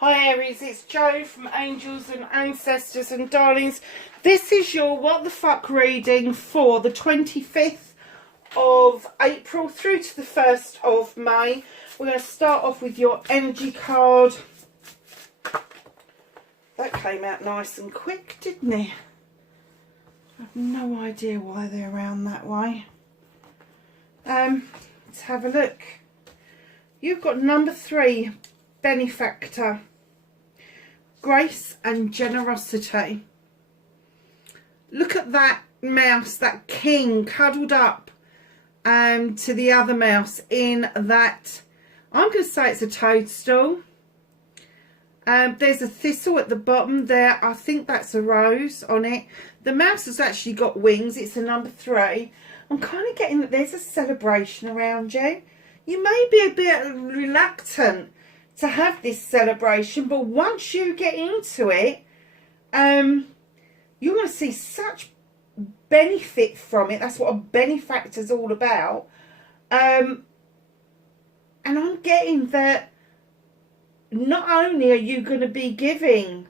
Hi Aries, it's Jo from Angels and Ancestors and Darlings. This is your What the Fuck reading for the 25th of April through to the 1st of May. We're going to start off with your energy card. That came out nice and quick, didn't it? I have no idea why they're around that way. Let's have a look. You've got number 3, benefactor, grace and generosity. Look at that mouse, that king cuddled up to the other mouse in that, I'm going to say it's a toadstool. There's a thistle at the bottom there. I think that's a rose on it. The mouse has actually got wings. It's a number 3. I'm kind of getting that there's a celebration around you. You may be a bit reluctant to have this celebration, but once you get into it, you're going to see such benefit from it. That's what a benefactor is all about. And I'm getting that not only are you going to be giving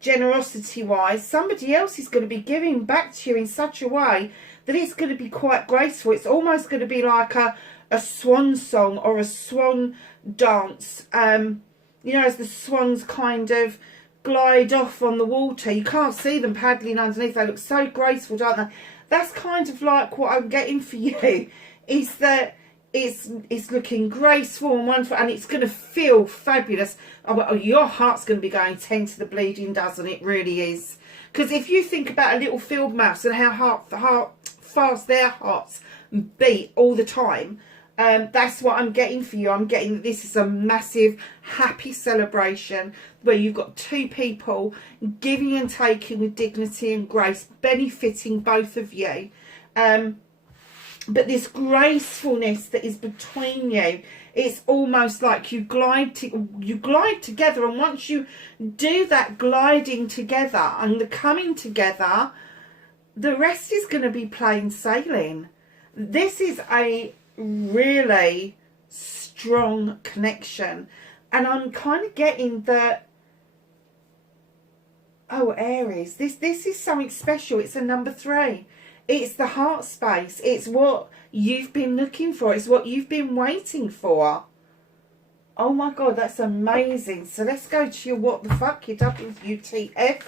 generosity wise, somebody else is going to be giving back to you in such a way that it's going to be quite graceful. It's almost going to be like a swan song or a swan dance. You know, as the swans kind of glide off on the water, you can't see them paddling underneath. They look so graceful, don't they? That's kind of like what I'm getting for you, is that it's looking graceful and wonderful, and it's going to feel fabulous. Oh, your heart's going to be going 10 to the bleeding dozen. It really is. Because if you think about a little field mouse and how fast their hearts beat all the time, that's what I'm getting for you. I'm getting that this is a massive happy celebration where you've got two people giving and taking with dignity and grace, benefiting both of you. But this gracefulness that is between you, it's almost like you glide together, and once you do that gliding together and the coming together, the rest is going to be plain sailing. This is a really strong connection, and I'm kind of getting that, oh Aries, this is something special. It's a number 3. It's the heart space. It's what you've been looking for. It's what you've been waiting for. Oh my God, that's amazing. So let's go to your What the Fuck, your WTF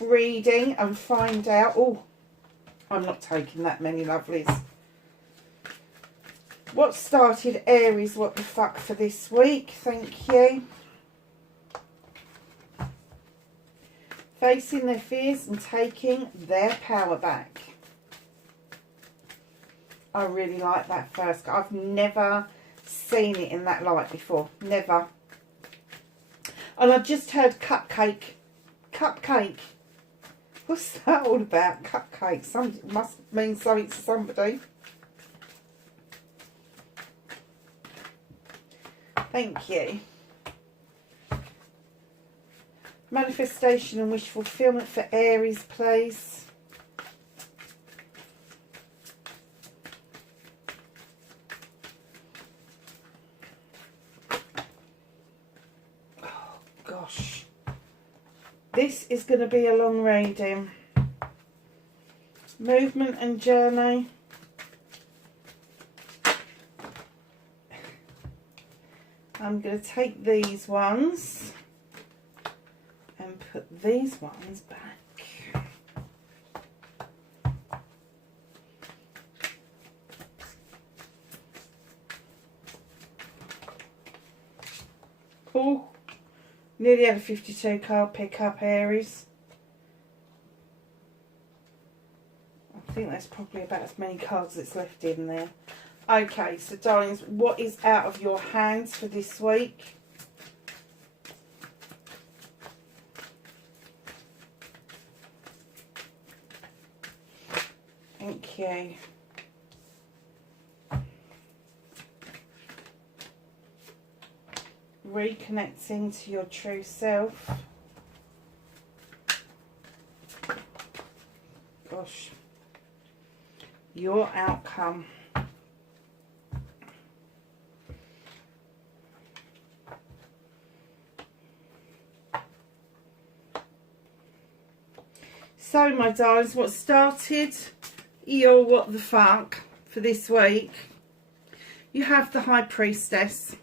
reading, and find out. Oh, I'm not taking that many lovelies. What started Aries What the Fuck for this week? Thank you. Facing their fears and taking their power back. I really like that first. I've never seen it in that light before. Never. And I just heard cupcake. Cupcake. What's that all about? Cupcake. It must mean something to somebody. Thank you. Manifestation and wish fulfillment for Aries, please. Oh, gosh. This is going to be a long reading. Movement and journey. I'm going to take these ones and put these ones back. Oh, nearly had a 52 card pickup, Aries. I think that's probably about as many cards that's left in there. Okay, so darlings, what is out of your hands for this week? Thank you. Reconnecting to your true self. Gosh. Your outcome. So, my darlings, what started your what the fuck for this week, you have the High Priestess.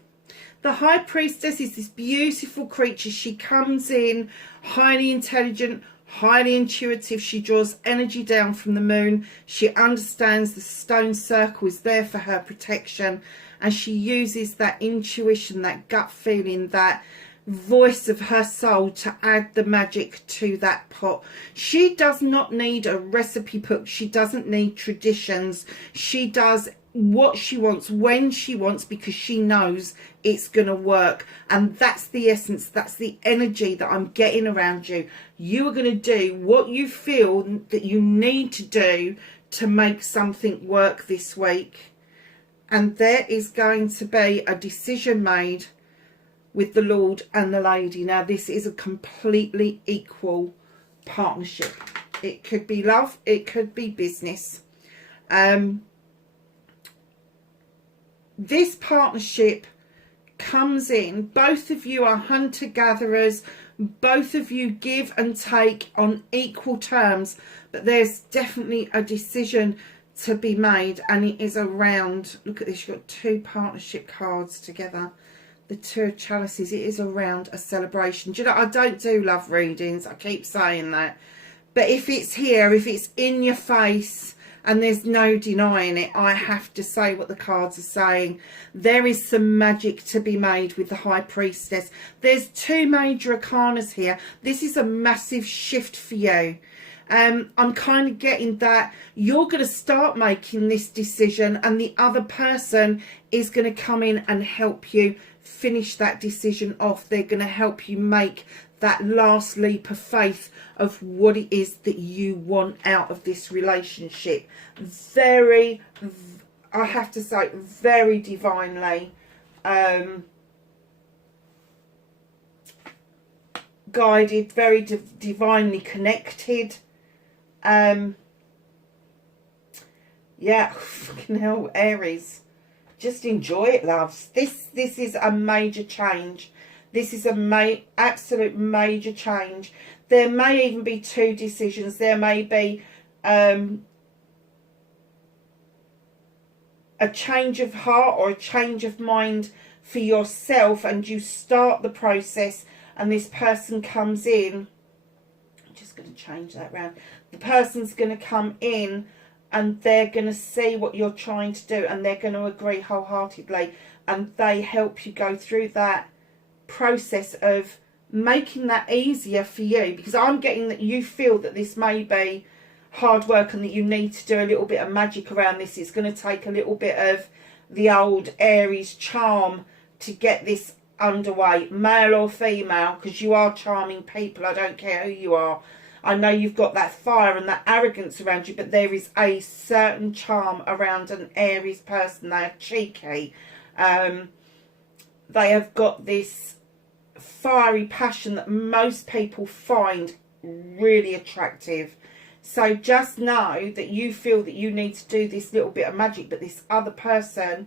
The High Priestess is this beautiful creature. She comes in highly intelligent, highly intuitive. She draws energy down from the moon. She understands the stone circle is there for her protection, and she uses that intuition, that gut feeling, that voice of her soul to add the magic to that pot. She does not need a recipe book. She doesn't need traditions. She does what she wants when she wants, because she knows it's going to work. And that's the essence, that's the energy that I'm getting around you. You are going to do what you feel that you need to do to make something work this week. And there is going to be a decision made with the Lord and the Lady. Now, this is a completely equal partnership. It could be love, it could be business. This partnership comes in, both of you are hunter-gatherers, both of you give and take on equal terms, but there's definitely a decision to be made, and it is around, look at this, you've got two partnership cards together, the Two of Chalices. It is around a celebration. Do you know, I don't do love readings, I keep saying that, but if it's here, if it's in your face, and there's no denying it, I have to say what the cards are saying. There is some magic to be made with the High Priestess. There's two major arcanas here. This is a massive shift for you. I'm kind of getting that you're going to start making this decision, and the other person is going to come in and help you finish that decision off. They're going to help you make that last leap of faith of what it is that you want out of this relationship. Very, I have to say, very divinely guided, very divinely connected. Yeah, fucking hell, Aries, just enjoy it, loves. This is a major change. This is a absolute major change. There may even be two decisions. There may be a change of heart or a change of mind for yourself, and you start the process and this person comes in. I'm just going to change that round. The person's going to come in and they're going to see what you're trying to do, and they're going to agree wholeheartedly, and they help you go through that process of making that easier for you, because I'm getting that you feel that this may be hard work and that you need to do a little bit of magic around this. It's going to take a little bit of the old Aries charm to get this underway, male or female, because you are charming people. I don't care who you are. I know you've got that fire and that arrogance around you, but there is a certain charm around an Aries person. They are cheeky. They have got this fiery passion that most people find really attractive. So just know that you feel that you need to do this little bit of magic, but this other person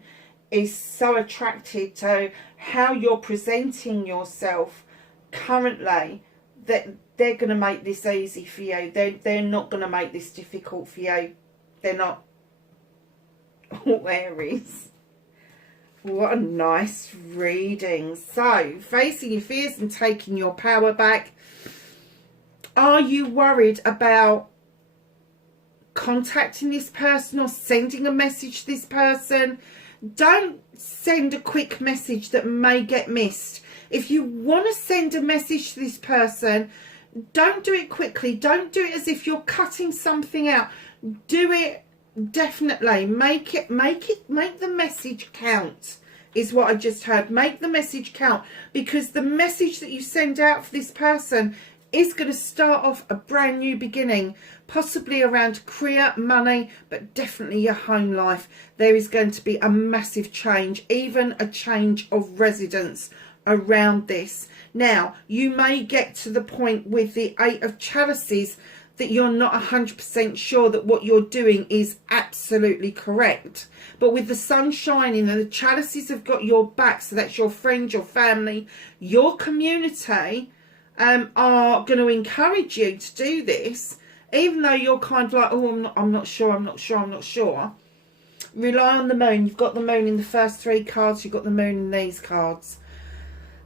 is so attracted to how you're presenting yourself currently that they're going to make this easy for you. They're not going to make this difficult for you. They're not. Oh, Aries. What a nice reading. So, facing your fears and taking your power back. Are you worried about contacting this person or sending a message to this person? Don't send a quick message that may get missed. If you want to send a message to this person, don't do it quickly. Don't do it as if you're cutting something out. Do it definitely. Make the message count, is what I just heard. Make the message count, because the message that you send out for this person is going to start off a brand new beginning, possibly around career, money, but definitely your home life. There is going to be a massive change, even a change of residence around this. Now, you may get to the point with the Eight of Chalices that you're not 100% sure that what you're doing is absolutely correct. But with the sun shining and the chalices have got your back, so that's your friends, your family, your community, are going to encourage you to do this. even though you're kind of like, oh, I'm not sure, I'm not sure, I'm not sure. Rely on the moon. You've got the moon in the first 3 cards. You've got the moon in these cards.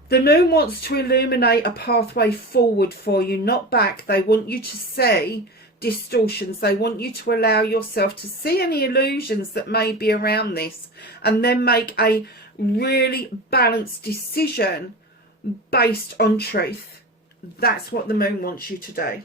The moon wants to illuminate a pathway forward for you, not back. They want you to see distortions. They want you to allow yourself to see any illusions that may be around this, and then make a really balanced decision based on truth. That's what the moon wants you to do.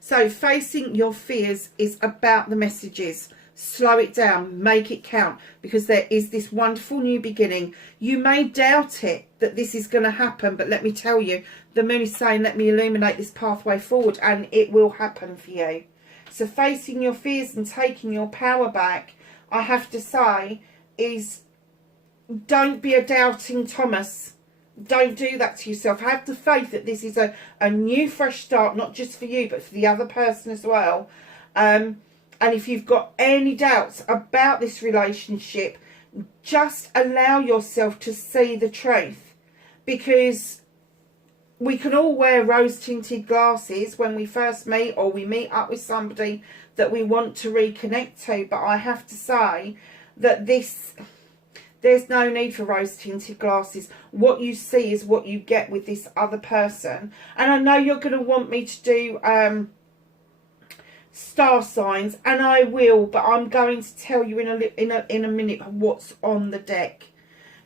So facing your fears is about the messages. Slow it down, make it count, because there is this wonderful new beginning. You may doubt it, that this is going to happen, but let me tell you, the moon is saying, let me illuminate this pathway forward, and it will happen for you. So facing your fears and taking your power back, I have to say, is don't be a doubting Thomas. Don't do that to yourself. Have the faith that this is a new fresh start, not just for you, but for the other person as well. And if you've got any doubts about this relationship, just allow yourself to see the truth. Because we can all wear rose-tinted glasses when we first meet, or we meet up with somebody that we want to reconnect to. But I have to say that there's no need for rose-tinted glasses. What you see is what you get with this other person. And I know you're going to want me to do star signs, and I will, but I'm going to tell you in a minute what's on the deck.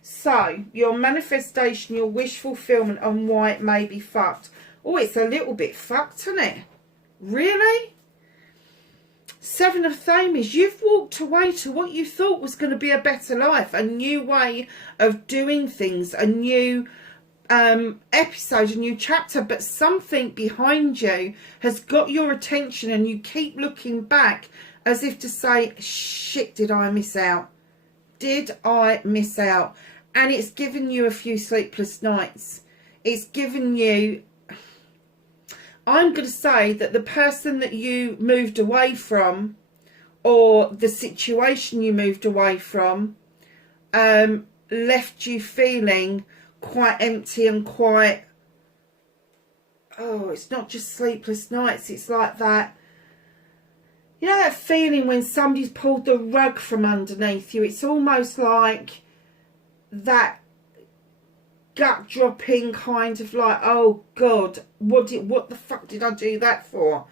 So your manifestation, your wish fulfillment, and why it may be fucked. Oh, it's a little bit fucked, isn't it? Really? 7 of Thames. You've walked away to what you thought was going to be a better life, a new way of doing things, a new episode, a new chapter, but something behind you has got your attention, and you keep looking back as if to say, shit, did I miss out? Did I miss out? And it's given you a few sleepless nights. It's given you, I'm going to say that the person that you moved away from, or the situation you moved away from, left you feeling quite empty and quite, oh, it's not just sleepless nights, it's like that, you know, that feeling when somebody's pulled the rug from underneath you. It's almost like that gut dropping kind of like, oh God, what the fuck did I do that for?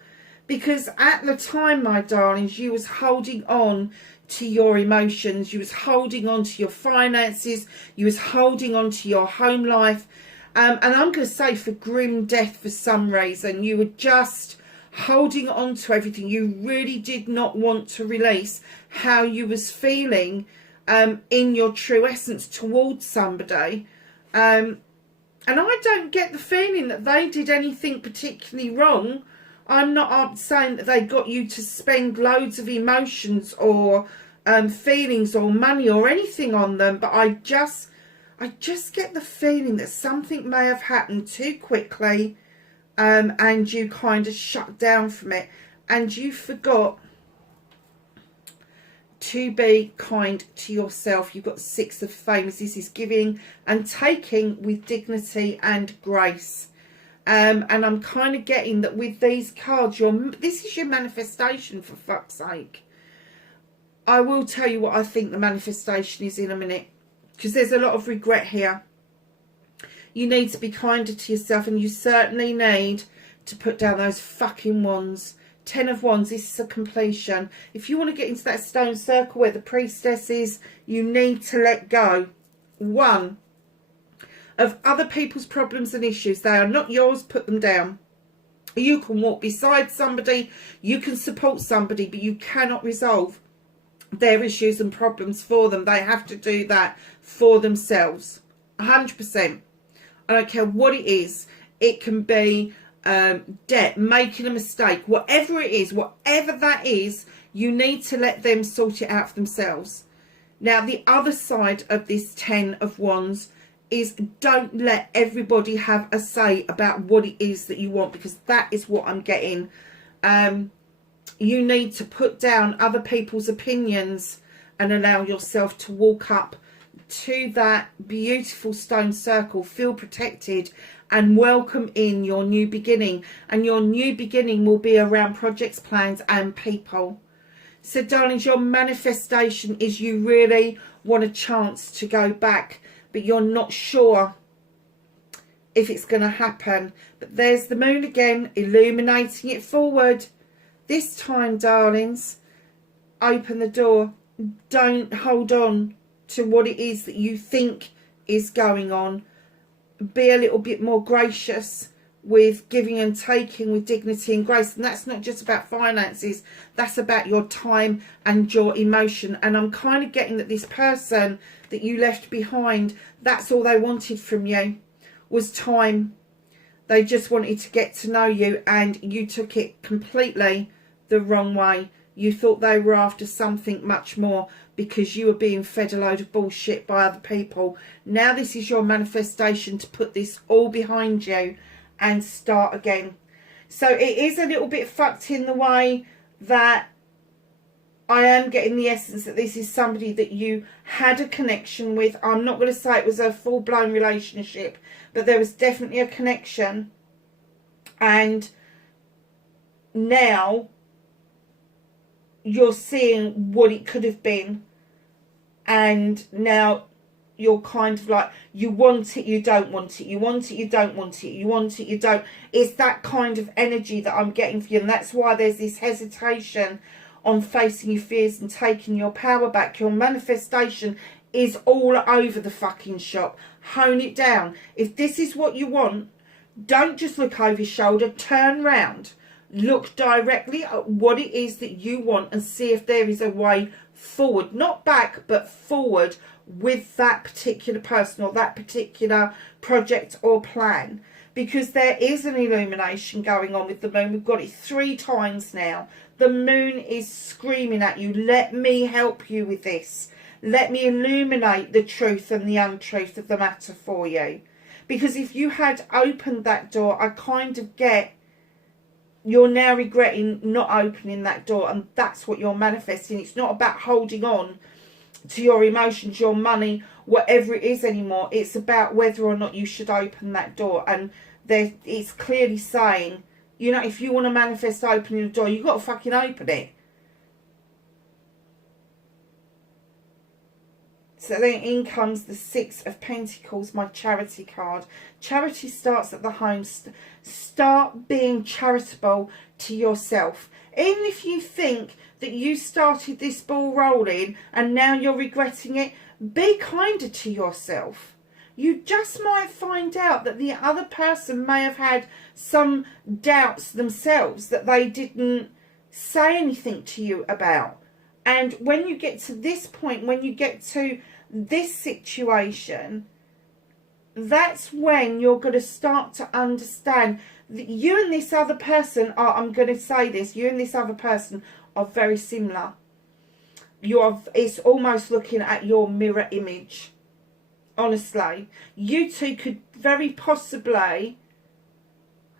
Because at the time, my darlings, you was holding on to your emotions, you was holding on to your finances, you was holding on to your home life, and I'm going to say for grim death for some reason. You were just holding on to everything. You really did not want to release how you was feeling in your true essence towards somebody, and I don't get the feeling that they did anything particularly wrong. I'm not saying that they got you to spend loads of emotions or feelings or money or anything on them, but I just get the feeling that something may have happened too quickly, and you kind of shut down from it, and you forgot to be kind to yourself. You've got 6 of Flames. This is giving and taking with dignity and grace. And I'm kind of getting that with these cards, this is your manifestation, for fuck's sake. I will tell you what I think the manifestation is in a minute, because there's a lot of regret here. You need to be kinder to yourself, and you certainly need to put down those fucking wands. 10 of Wands, this is a completion. If you want to get into that stone circle where the priestess is, you need to let go. 1. Of other people's problems and issues. They are not yours, put them down. You can walk beside somebody, you can support somebody, but you cannot resolve their issues and problems for them. They have to do that for themselves. 100%. I don't care what it is. It can be debt, making a mistake, whatever it is, whatever that is, you need to let them sort it out for themselves. Now, the other side of this 10 of Wands is, don't let everybody have a say about what it is that you want, because that is what I'm getting. You need to put down other people's opinions and allow yourself to walk up to that beautiful stone circle, feel protected, and welcome in your new beginning. And your new beginning will be around projects, plans and people. So darlings, your manifestation is you really want a chance to go back, but you're not sure if it's going to happen. But there's the moon again, illuminating it forward. This time, darlings, open the door. Don't hold on to what it is that you think is going on. Be a little bit more gracious with giving and taking, with dignity and grace. And that's not just about finances, that's about your time and your emotion. And I'm kind of getting that this person that you left behind, that's all they wanted from you, was time. They just wanted to get to know you, and you took it completely the wrong way. You thought they were after something much more because you were being fed a load of bullshit by other people. Now this is your manifestation to put this all behind you and start again. So it is a little bit fucked in the way that I am getting the essence that this is somebody that you had a connection with. I'm not going to say it was a full-blown relationship, but there was definitely a connection. And now you're seeing what it could have been. And now you're kind of like, you want it, you don't want it, you want it, you don't want it, you want it, you don't. It's that kind of energy that I'm getting for you. And that's why there's this hesitation on facing your fears and taking your power back. Your manifestation is all over the fucking shop. Hone it down. If this is what you want, don't just look over your shoulder. Turn round. Look directly at what it is that you want and see if there is a way forward. Not back, but forward with that particular person or that particular project or plan. Because there is an illumination going on with the moon. We've got it 3 times now. The moon is screaming at you, let me help you with this. Let me illuminate the truth and the untruth of the matter for you. Because if you had opened that door, I kind of get you're now regretting not opening that door, and that's what you're manifesting. It's not about holding on to your emotions, your money, whatever it is anymore. It's about whether or not you should open that door. And there, it's clearly saying, you know, if you want to manifest opening the door, you've got to fucking open it. So then in comes the 6 of Pentacles, my charity card. Charity starts at the home. Start being charitable to yourself. Even if you think that you started this ball rolling and now you're regretting it, be kinder to yourself. You just might find out that the other person may have had some doubts themselves that they didn't say anything to you about. And when you get to this point, when you get to this situation, that's when you're going to start to understand that you and this other person are, I'm going to say this, you and this other person are very similar. It's almost looking at your mirror image. Honestly, you two could very possibly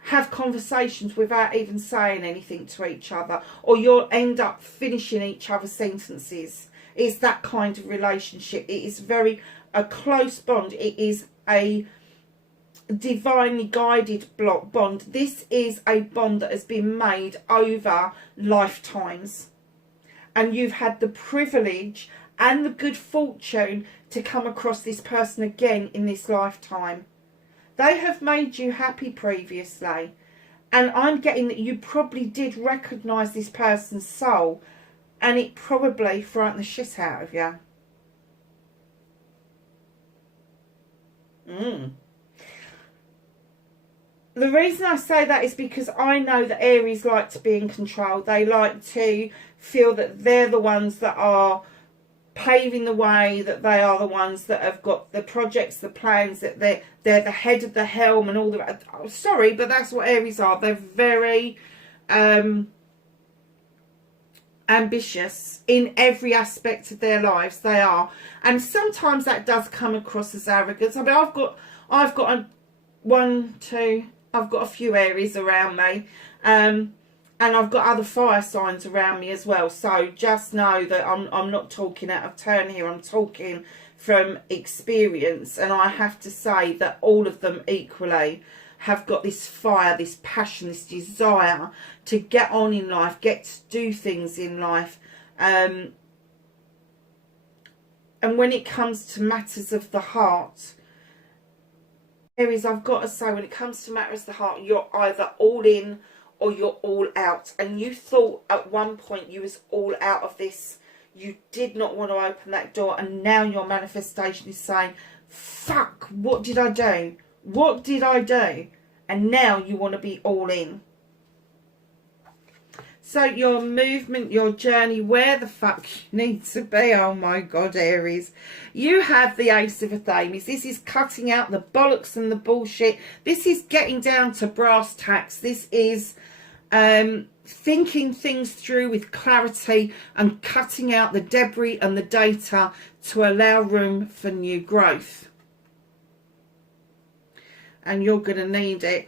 have conversations without even saying anything to each other, or you'll end up finishing each other's sentences. It's that kind of relationship. It is very a close bond. It is a divinely guided bond. This is a bond that has been made over lifetimes, and you've had the privilege and the good fortune to come across this person again in this lifetime. They have made you happy previously, and I'm getting that you probably did recognise this person's soul, and it probably frightened the shit out of you. The reason I say that is because I know that Aries like to be in control. They like to feel that they're the ones that are paving the way, that they are the ones that have got the projects, the plans, that they're the head of the helm and all the... Oh, sorry, but that's what Aries are. They're very ambitious in every aspect of their lives. They are. And sometimes that does come across as arrogance. I mean, I've got I've got a few Aries around me. And I've got other fire signs around me as well. So just know that I'm not talking out of turn here. I'm talking from experience, and I have to say that all of them equally have got this fire, this passion, this desire to get on in life, get to do things in life. And when it comes to matters of the heart, Aries, I've got to say, when it comes to matters of the heart, you're either all in or you're all out. And you thought at one point you was all out of this. You did not want to open that door, and now your manifestation is saying, fuck, what did I do? What did I do? And now you want to be all in. So your movement, your journey, where the fuck you need to be. Oh my God, Aries. You have the Ace of Athame. This is cutting out the bollocks and the bullshit. This is getting down to brass tacks. This is thinking things through with clarity and cutting out the debris and the data to allow room for new growth. And you're going to need it.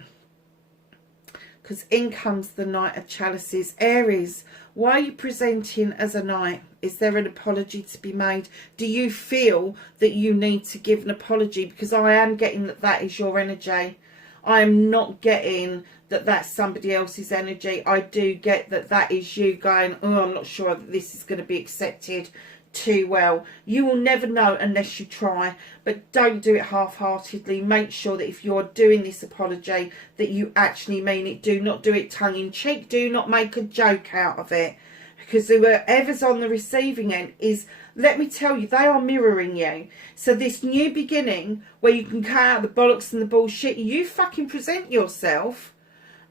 Because in comes the Knight of Chalices. Aries, why are you presenting as a knight? Is there an apology to be made? Do you feel that you need to give an apology? Because I am getting that that is your energy. I am not getting that that's somebody else's energy. I do get that that is you going, oh, I'm not sure that this is going to be accepted too well. You will never know unless you try, but don't do it half-heartedly. Make sure that if you're doing this apology that you actually mean it. Do not do it tongue-in-cheek. Do not make a joke out of it, because whoever's on the receiving end is, let me tell you, they are mirroring you. So this new beginning where you can cut out the bollocks and the bullshit, you fucking present yourself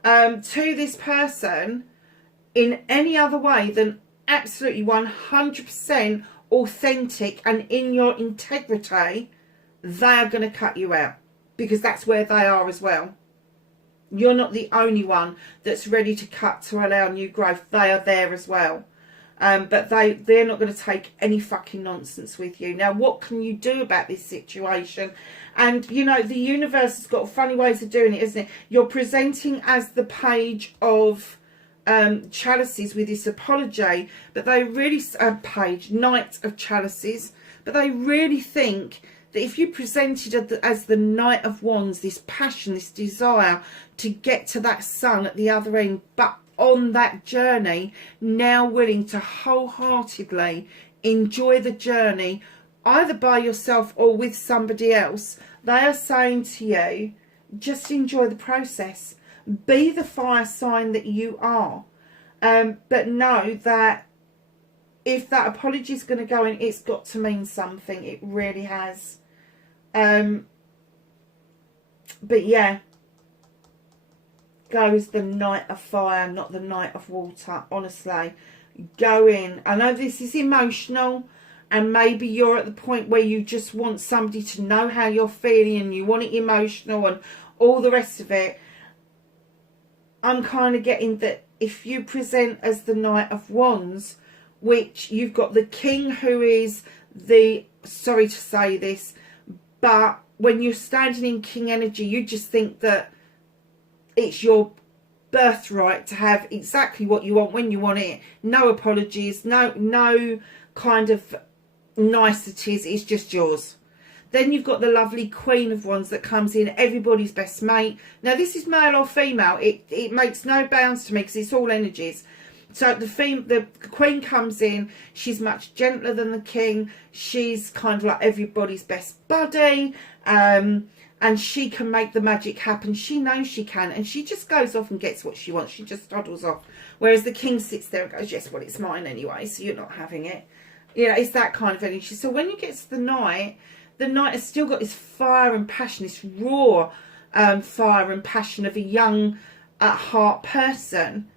to this person in any other way than absolutely 100% authentic and in your integrity, they are going to cut you out, because that's where they are as well. You're not the only one that's ready to cut to allow new growth. They are there as well. But they're not going to take any fucking nonsense with you. Now, what can you do about this situation? And, you know, the universe has got funny ways of doing it, isn't it? You're presenting as the Page of Chalices with this apology, but they really Knight of Chalices, but they really think that if you presented as the Knight of Wands, this passion, this desire to get to that sun at the other end, but on that journey, now willing to wholeheartedly enjoy the journey, either by yourself or with somebody else, they are saying to you, just enjoy the process. Be the fire sign that you are. But know that if that apology is going to go in, it's got to mean something. It really has. But yeah, go as the Knight of Fire, not the Knight of Water. Honestly, go in. I know this is emotional, and maybe you're at the point where you just want somebody to know how you're feeling and you want it emotional and all the rest of it. I'm kind of getting that if you present as the Knight of Wands, which you've got the King, who is the, sorry to say this, but when you're standing in King energy, you just think that it's your birthright to have exactly what you want when you want it. No apologies, no kind of niceties, it's just yours. Then you've got the lovely Queen of Wands that comes in, everybody's best mate. Now, this is male or female. It makes no bounds to me, because it's all energies. So the Queen comes in. She's much gentler than the King. She's kind of like everybody's best buddy. And she can make the magic happen. She knows she can. And she just goes off and gets what she wants. She just toddles off. Whereas the King sits there and goes, yes, well, it's mine anyway, so you're not having it. You know, it's that kind of energy. So when you get to the Knight has still got this fire and passion, this raw fire and passion of a young at heart person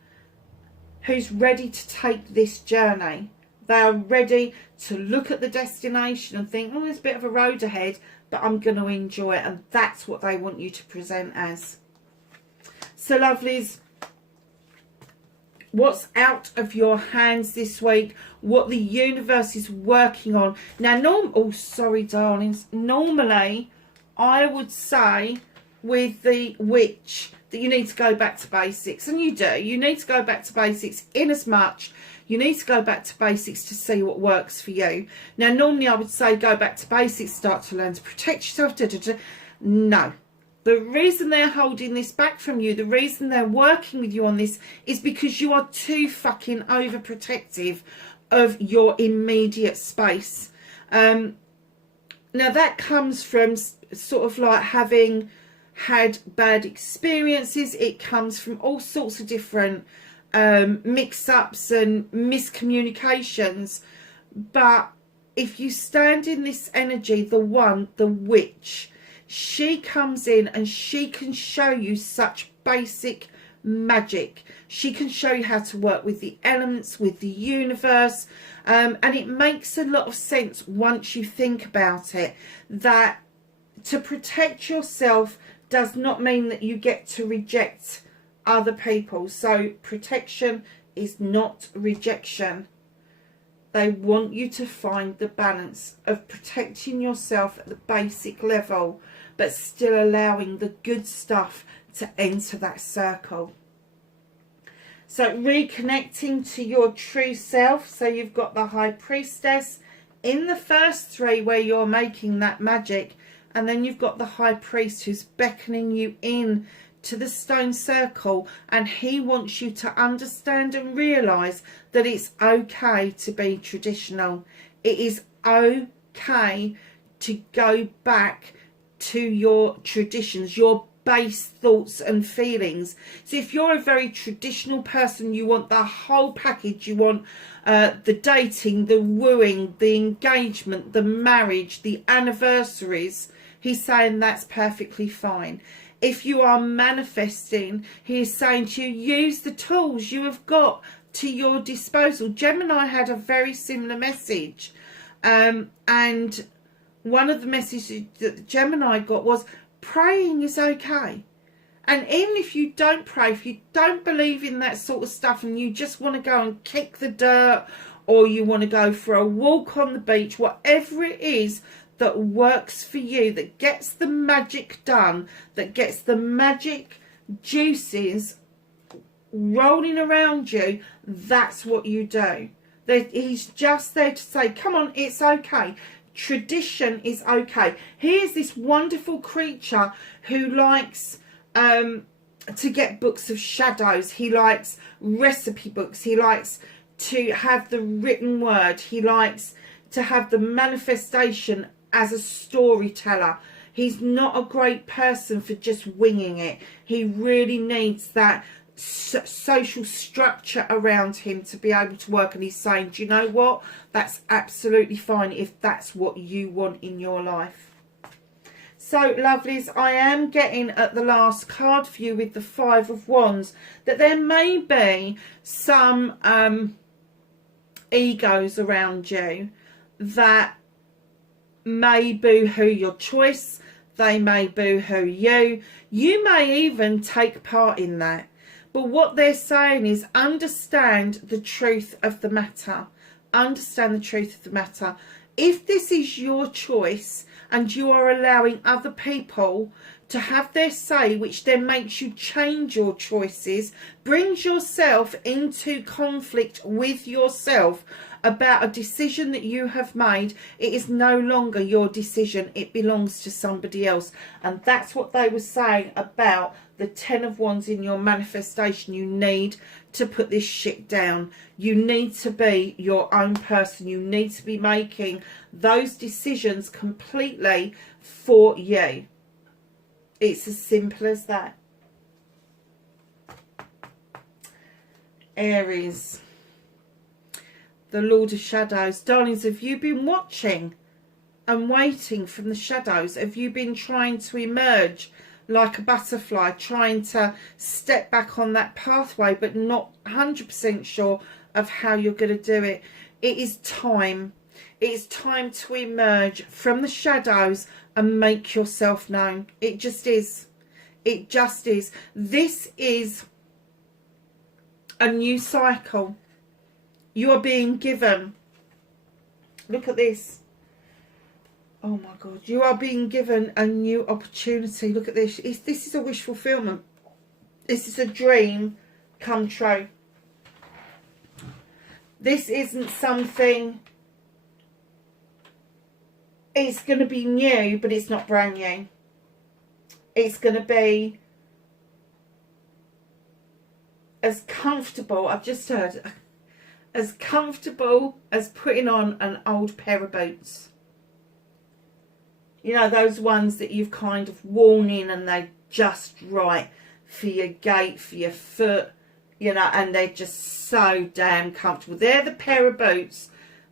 who's ready to take this journey. They are ready to look at the destination and think, oh, there's a bit of a road ahead, but I'm going to enjoy it. And that's what they want you to present as. So, lovelies, what's out of your hands this week, what the universe is working on. Now, oh, sorry, darlings. Normally, I would say with the witch that you need to go back to basics, and you do. You need to go back to basics, in as much you need to go back to basics to see what works for you. Now, normally I would say go back to basics, start to learn to protect yourself. No. The reason they're holding this back from you, the reason they're working with you on this, is because you are too fucking overprotective of your immediate space. Now, that comes from sort of like having had bad experiences. It comes from all sorts of different mix-ups and miscommunications. But if you stand in this energy, the witch, she comes in and she can show you such basic magic. She can show you how to work with the elements, with the universe, and it makes a lot of sense once you think about it, that to protect yourself does not mean that you get to reject other people. So protection is not rejection. They want you to find the balance of protecting yourself at the basic level, but still allowing the good stuff to enter that circle. So reconnecting to your true self. So you've got the High Priestess in the first three where you're making that magic, and then you've got the High Priest who's beckoning you in to the stone circle, and he wants you to understand and realize that it's okay to be traditional. It is okay to go back to your traditions, your base thoughts and feelings. So if you're a very traditional person, you want the whole package. You want the dating, the wooing, the engagement, the marriage, the anniversaries. He's saying that's perfectly fine. If you are manifesting, he is saying to you, use the tools you have got to your disposal. Gemini had a very similar message. And one of the messages that Gemini got was, praying is okay. And even if you don't pray, if you don't believe in that sort of stuff and you just want to go and kick the dirt, or you want to go for a walk on the beach, whatever it is that works for you, that gets the magic done, that gets the magic juices rolling around you, that's what you do. He's just there to say, come on, it's okay. Tradition is okay. Here's this wonderful creature who likes to get books of shadows. He likes recipe books. He likes to have the written word. He likes to have the manifestation as a storyteller. He's not a great person for just winging it. He really needs that social structure around him to be able to work. And he's saying, do you know what? That's absolutely fine if that's what you want in your life. So, lovelies, I am getting at the last card for you with the Five of Wands that there may be some egos around you that may boo-hoo your choice. They may boo-hoo you. You may even take part in that. But what they're saying is understand the truth of the matter. Understand the truth of the matter. If this is your choice and you are allowing other people to have their say, which then makes you change your choices, brings yourself into conflict with yourself about a decision that you have made, it is no longer your decision. It belongs to somebody else. And that's what they were saying about the Ten of Wands in your manifestation. You need to put this shit down. You need to be your own person. You need to be making those decisions completely for you. It's as simple as that. Aries, the Lord of Shadows. Darlings, have you been watching and waiting from the shadows? Have you been trying to emerge like a butterfly, trying to step back on that pathway, but not 100% sure of how you're going to do it? It is time. It is time to emerge from the shadows and make yourself known. It just is. It just is. This is a new cycle. You are being given. Look at this. Oh my God, you are being given a new opportunity. Look at this. This is a wish fulfillment. This is a dream come true. This isn't something, it's going to be new, but it's not brand new. It's going to be as comfortable, I've just heard, as comfortable as putting on an old pair of boots. You know, those ones that you've kind of worn in and they're just right for your gait, for your foot, you know, and they're just so damn comfortable. They're the pair of boots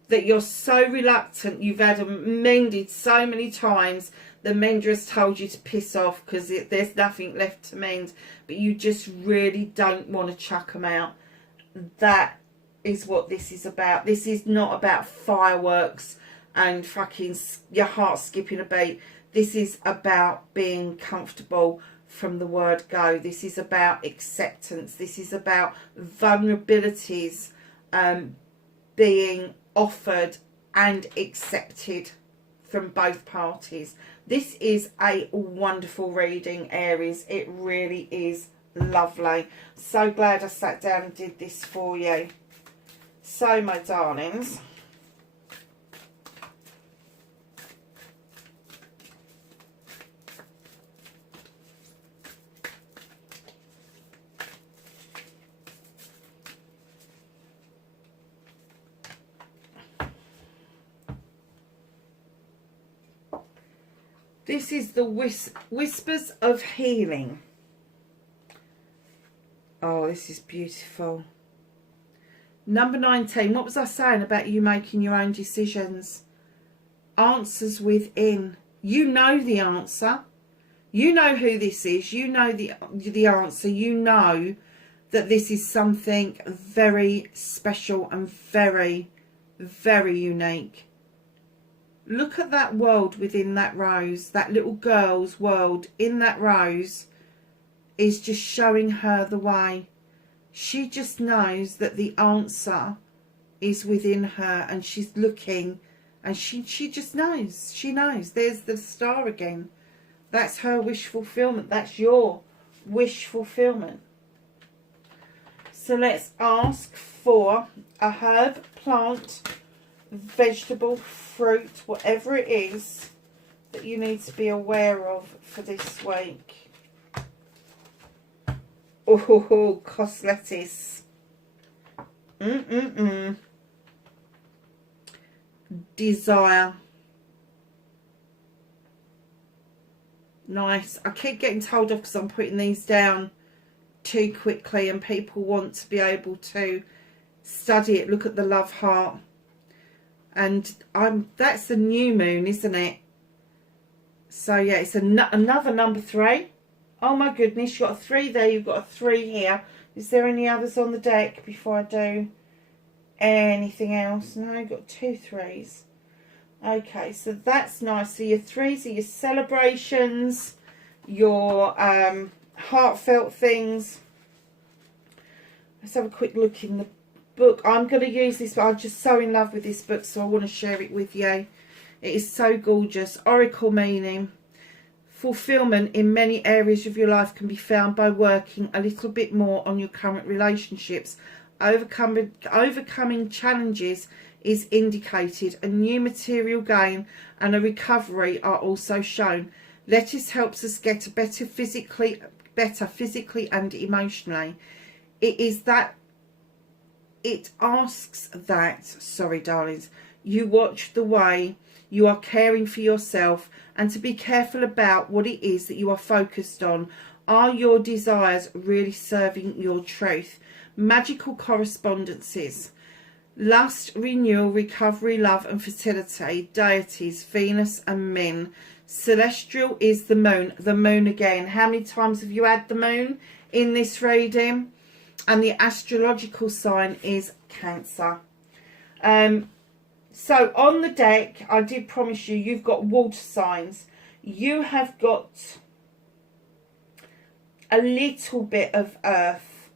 that you're so reluctant, you've had them mended so many times, the mender has told you to piss off because there's nothing left to mend, but you just really don't want to chuck them out. That is what this is about. This is not about fireworks and fucking your heart skipping a beat. This is about being comfortable from the word go. This is about acceptance. This is about vulnerabilities being offered and accepted from both parties. This is a wonderful reading, Aries. It really is lovely. So glad I sat down and did this for you. So, my darlings, this is the Whispers of Healing. Oh, this is beautiful. Number 19. What was I saying about you making your own decisions? Answers within. You know the answer. You know who this is. You know the answer. You know that this is something very special and very, very unique. Look at that world within that rose. That little girl's world in that rose is just showing her the way. She just knows that the answer is within her, and she's looking, and she just knows. She knows. There's the star again. That's her wish fulfillment. That's your wish fulfillment. So let's ask for a herb, plant, vegetable, fruit, whatever it is that you need to be aware of for this week. Oh, cost lettuce. Desire. Nice. I keep getting told off because I'm putting these down too quickly and people want to be able to study it. Look at the love heart. And that's the new moon, isn't it? So yeah, it's another number 3. Oh my goodness, you've got a 3 there, you've got a 3 here. Is there any others on the deck before I do anything else? No, I've got 2 3s. Okay, so that's nice. So your 3s are your celebrations, your heartfelt things. Let's have a quick look in the book. I'm going to use this, but I'm just so in love with this book, so I want to share it with you. It is so gorgeous. Oracle meaning. Fulfillment in many areas of your life can be found by working a little bit more on your current relationships. Overcoming challenges is indicated. A new material gain and a recovery are also shown. Lettuce helps us get better physically and emotionally. It asks that, sorry darlings, you watch the way you are caring for yourself and to be careful about what it is that you are focused on. Are your desires really serving your truth? Magical correspondences. Lust, renewal, recovery, love and fertility. Deities, Venus and Min. Celestial is the moon. The moon again. How many times have you had the moon in this reading? And the astrological sign is Cancer. So on the deck, I did promise you, you've got water signs. You have got a little bit of earth.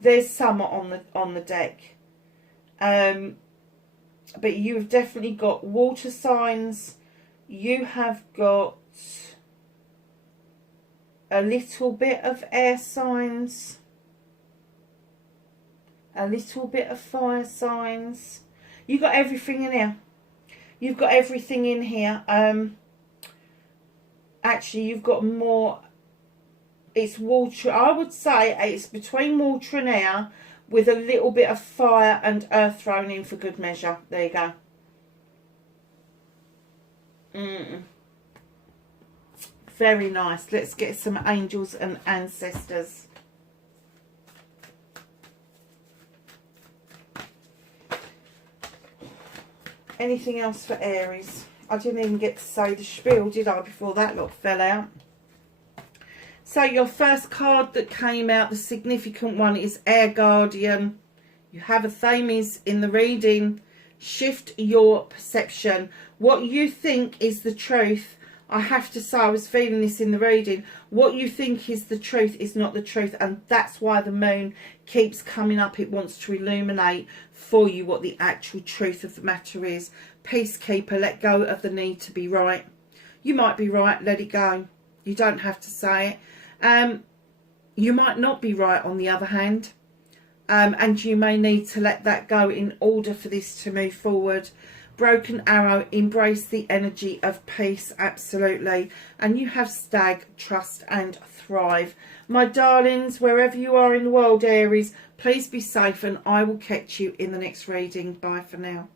There's summer on the deck. but you have definitely got water signs. You have got a little bit of air signs, a little bit of fire signs. You've got everything in here. You've got everything in here. Actually, you've got more. It's water. I would say it's between water and air with a little bit of fire and earth thrown in for good measure. There you go. Very nice. Let's get some angels and ancestors. Anything else for Aries? I didn't even get to say the spiel, did I, before that lot fell out? So your first card that came out, the significant one, is Air Guardian. You have a Thames in the reading. Shift your perception. What you think is the truth. I have to say, I was feeling this in the reading. What you think is the truth is not the truth. And that's why the moon keeps coming up. It wants to illuminate for you what the actual truth of the matter is. Peacekeeper, let go of the need to be right. You might be right, let it go. You don't have to say it. You might not be right on the other hand. And you may need to let that go in order for this to move forward. Broken arrow, embrace the energy of peace, absolutely. And you have stag, trust and thrive. My darlings, wherever you are in the world, Aries, please be safe and I will catch you in the next reading. Bye for now.